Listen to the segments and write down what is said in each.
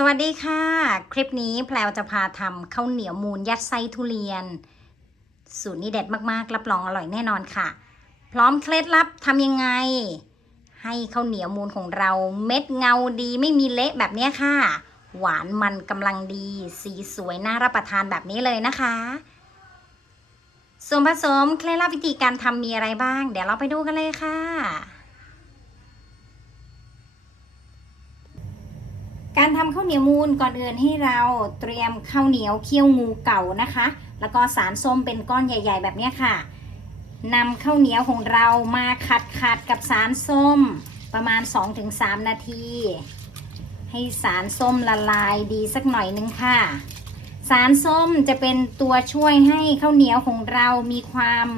สวัสดีค่ะ คลิปนี้แพลวจะพาทำข้าวเหนียวมูนยัดไส้ทุเรียน สูตรนี้เด็ดมากๆ รับรองอร่อยแน่นอนค่ะ พร้อมเคล็ดลับทำยังไง ให้ข้าวเหนียวมูนของเราเม็ดเงาดีไม่มีเละแบบนี้ค่ะ หวานมันกำลังดี สีสวยน่ารับประทานแบบนี้เลยนะคะ ส่วนผสมเคล็ดลับวิธีการทำมีอะไรบ้าง เดี๋ยวเราไปดูกันเลยค่ะ การทำข้าวเหนียวมูนก่อนอื่นให้เราเตรียมข้าวเหนียวเคี่ยวงูเก่านะคะ แล้วก็สารส้มเป็นก้อนใหญ่ ๆ แบบนี้ค่ะนำข้าวเหนียวของเรามาขัดขัดกับสารส้มประมาณ 2-3 นาที ให้สารส้มละลายดีสักหน่อยนึงค่ะ สารส้มจะเป็นตัวช่วยให้ข้าวเหนียวของเรามีความ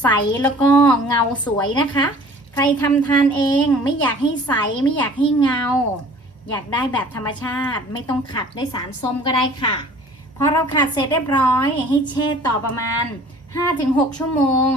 ใสแล้วก็เงาสวยนะคะ ใครทำทานเองไม่อยากให้ใสไม่อยากให้เงา อยากได้แบบธรรมชาติไม่ต้องขัดด้วยสารส้มก็ได้ค่ะพอเราขัดเสร็จเรียบร้อยให้แช่ต่อประมาณ 5-6 ชั่วโมง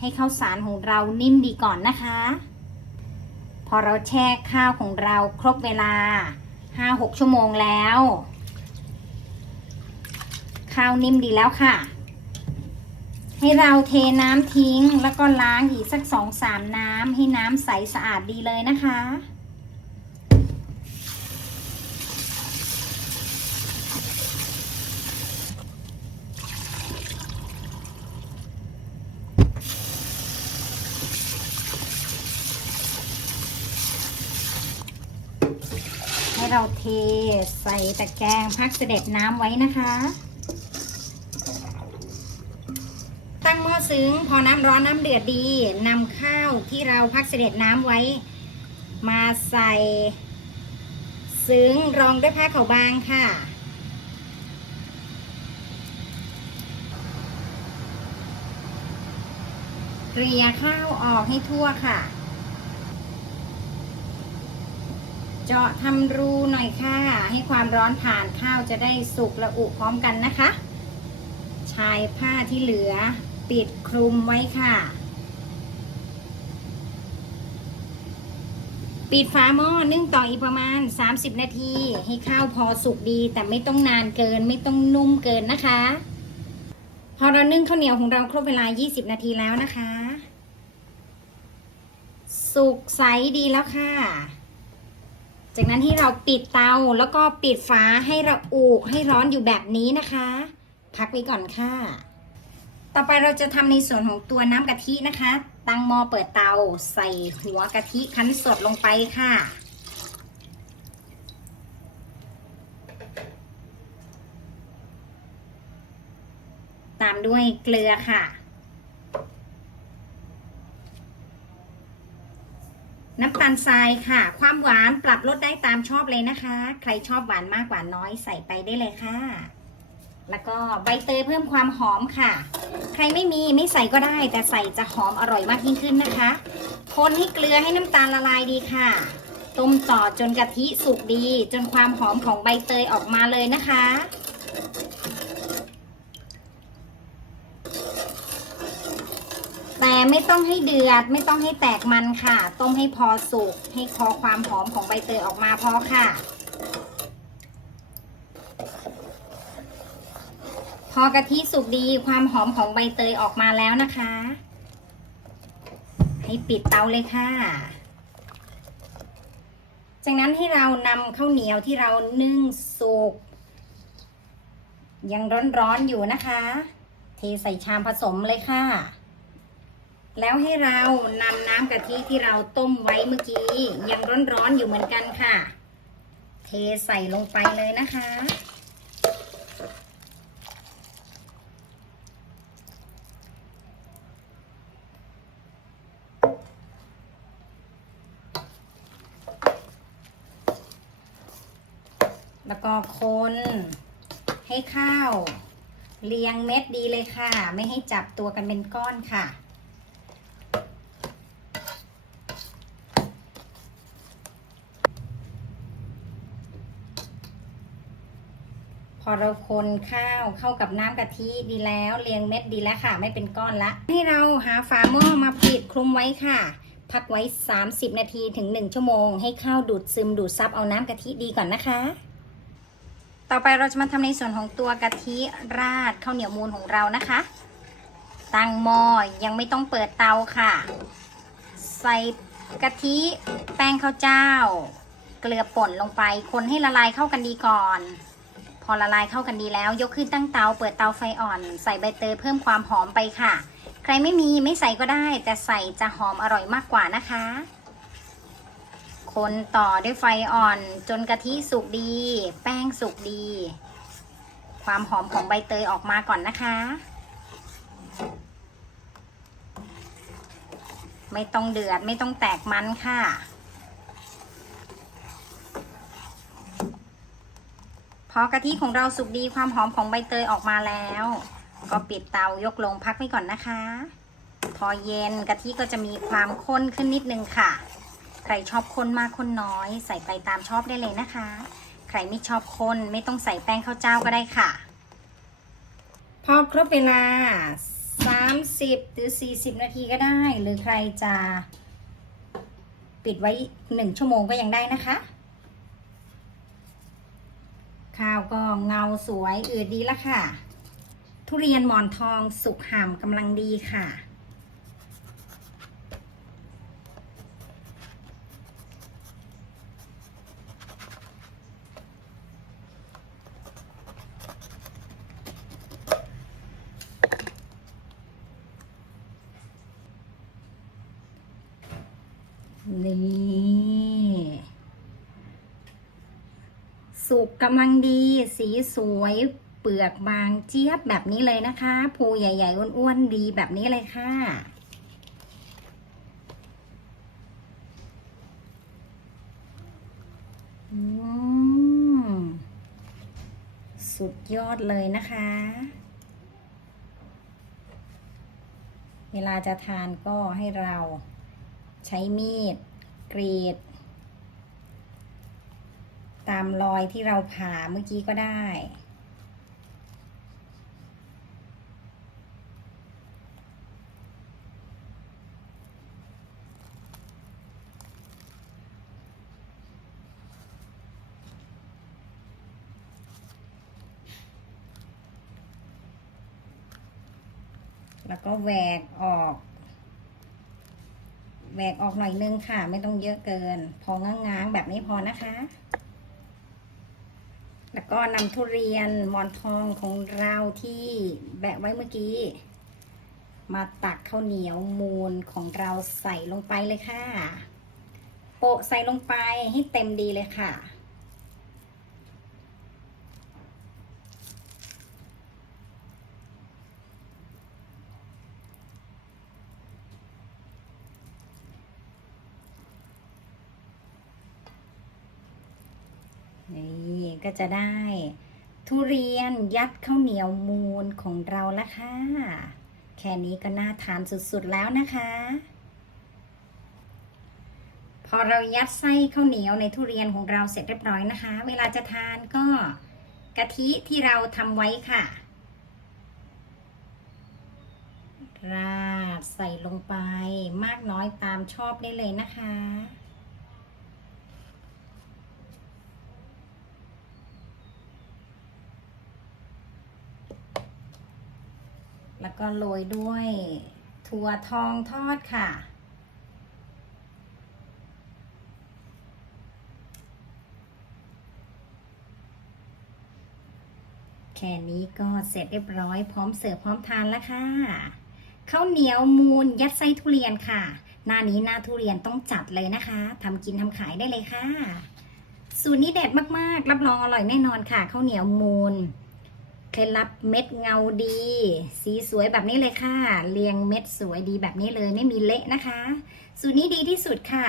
ให้ข้าวสารของเรานิ่มดีก่อนนะคะ พอเราแช่ข้าวของเราครบเวลา 5-6 ชั่วโมงแล้ว ข้าวนิ่มดีแล้วค่ะ ให้เราเทน้ำทิ้งแล้วก็ล้างอีกสัก 2-3 น้ำให้น้ำใสสะอาดดีเลยนะคะ เราเทใส่ตะแกรงพักเสด็จน้ำไว้นะคะ ตั้งหม้อซึ้งพอน้ำร้อนน้ำเดือดดีนำข้าวที่เราพักเสด็จน้ำไว้ มาใส่ซึ้งรองด้วยผ้าขาวบางค่ะเกลี่ยข้าวออกให้ทั่วค่ะ เจาะทำรูหน่อยค่ะ ให้ความร้อนผ่านข้าวจะได้สุกละอุพร้อมกันนะคะ ชายผ้าที่เหลือปิดคลุมไว้ค่ะ ปิดฝาหม้อนึ่งต่ออีกประมาณ 30 นาที ให้ข้าวพอสุกดีแต่ไม่ต้องนานเกินไม่ต้องนุ่มเกินนะคะ พอเรานึ่งข้าวเหนียวของเราครบเวลา 20 นาทีแล้วนะคะ สุกใสดีแล้วค่ะ จากนั้นที่เราปิดเตาแล้วก็ปิดฝาให้ระอุให้ร้อนอยู่แบบนี้นะคะ พักไว้ก่อนค่ะ ต่อไปเราจะทำในส่วนของตัวน้ำกะทินะคะ ตั้งหม้อเปิดเตาใส่หัวกะทิคั้นสดลงไปค่ะตามด้วยเกลือค่ะ น้ำตาลทรายค่ะ ความหวานปรับลดได้ตามชอบเลยนะคะ ใครชอบหวานมากหวานน้อยใส่ไปได้เลยค่ะ แล้วก็ใบเตยเพิ่มความหอมค่ะ ใครไม่มีไม่ใส่ก็ได้ แต่ใส่จะหอมอร่อยมากยิ่งขึ้นนะคะ คนให้เกลือให้น้ำตาลละลายดีค่ะ ต้มต่อจนกะทิสุกดี จนความหอมของใบเตยออกมาเลยนะคะ แต่ ไม่ต้องให้เดือด ไม่ต้องให้แตกมันค่ะ ต้มให้พอสุก ให้คอความหอมของใบเตยออกมาพอค่ะ พอกะทิสุกดีความหอมของใบเตยออกมาแล้วนะคะ ให้ปิดเตาเลยค่ะ จากนั้นให้เรานำข้าวเหนียวที่เรานึ่งสุกยังร้อนๆอยู่นะคะ เทใส่ชามผสมเลยค่ะ แล้วให้เรานำน้ำกะทิที่เราต้มไว้เมื่อกี้ ยังร้อนๆอยู่เหมือนกันค่ะ เทใส่ลงไปเลยนะคะ แล้วก็คนให้ข้าว เรียงเม็ดดีเลยค่ะ ไม่ให้จับตัวกันเป็นก้อนค่ะ พอเราคนข้าวเข้ากับน้ำกะทิดีแล้วเรียงเม็ดดีแล้วค่ะ ไม่เป็นก้อนละ ให้เราหาฝาหม้อมาปิดคลุมไว้ค่ะ พักไว้ 30 นาทีถึง 1 ชั่วโมง ให้ข้าวดูดซึมดูดซับเอาน้ำกะทิดีก่อนนะคะ ต่อไปเราจะมาทำในส่วนของตัวกะทิราดข้าวเหนียวมูนของเรานะคะ ตั้งหม้อยังไม่ต้องเปิดเตาค่ะ ใส่กะทิแป้งข้าวเจ้า เกลือป่นลงไป คนให้ละลายเข้ากันดีก่อน พอละลายเข้ากันดีแล้ว ยกขึ้นตั้งเตา เปิดเตาไฟอ่อน ใส่ใบเตยเพิ่มความหอมไปค่ะ ใครไม่มีไม่ใส่ก็ได้ แต่ใส่จะหอมอร่อยมากกว่านะคะ คนต่อด้วยไฟอ่อน จนกะทิสุกดี แป้งสุกดี ความหอมของใบเตยออกมาก่อนนะคะไม่ต้องเดือดไม่ต้องแตกมันค่ะ พอกะทิของเราสุกดีความหอมของใบเตยออกมาแล้ว ก็ปิดเตายกลงพักไว้ก่อนนะคะ พอเย็นกะทิก็จะมีความข้นขึ้นนิดนึงค่ะ ใครชอบข้นมากข้นน้อย ใส่ไปตามชอบได้เลยนะคะ ใครไม่ชอบข้นไม่ต้องใส่แป้งข้าวเจ้าก็ได้ค่ะ พอครบเวลา 30 หรือ 40 นาทีก็ได้ หรือใครจะ ปิดไว้ 1 ชั่วโมงก็ยังได้นะคะ ข้าวก็เงาสวยอืดดีแล้วค่ะ ทุเรียนหมอนทองสุกห่ำกำลังดีค่ะ นี่ สุกกำลังดี สีสวย เปลือกบางเจี๊ยบแบบนี้เลยนะคะภูใหญ่ๆอ้วนๆดีแบบนี้เลยค่ะอืมสุดยอดเลยนะคะ เวลาจะทานก็ให้เราใช้มีดกรีด ตามรอยที่เราผ่าเมื่อกี้ก็ได้ แล้วก็แหวกออกแหวกออกหน่อยนึงค่ะ ไม่ต้องเยอะเกิน พอง้างๆแบบนี้พอนะคะ ก็นำทุเรียนหมอนทองของเราที่แบะไว้เมื่อกี้ มาตักข้าวเหนียวมูนของเราใส่ลงไปเลยค่ะ โปะใส่ลงไปให้เต็มดีเลยค่ะ นี่ ก็จะได้ ทุเรียนยัดข้าวเหนียวมูนของเราละค่ะ แค่นี้ก็น่าทานสุดๆแล้วนะคะ พอเรายัดไส้ข้าวเหนียวในทุเรียนของเราเสร็จเรียบร้อยนะคะ เวลาจะทานก็กะทิที่เราทำไว้ค่ะ ราดใส่ลงไปมากน้อยตามชอบได้เลยนะคะ แล้วก็โรยด้วยถั่วทองทอดค่ะ แค่นี้ก็เสร็จเรียบร้อยพร้อมเสิร์ฟพร้อมทานแล้วค่ะข้าวเหนียวมูนยัดไส้ทุเรียนค่ะ หน้านี้หน้าทุเรียนต้องจัดเลยนะคะทำกินทำขายได้เลยค่ะ สูตรนี้เด็ดมากๆ รับรองอร่อยแน่นอนค่ะข้าวเหนียวมูน เคล็ดลับเม็ดเงาดี สีสวยแบบนี้เลยค่ะ เรียงเม็ดสวยดีแบบนี้เลยไม่มีเละนะคะ สูตรนี้ดีที่สุดค่ะ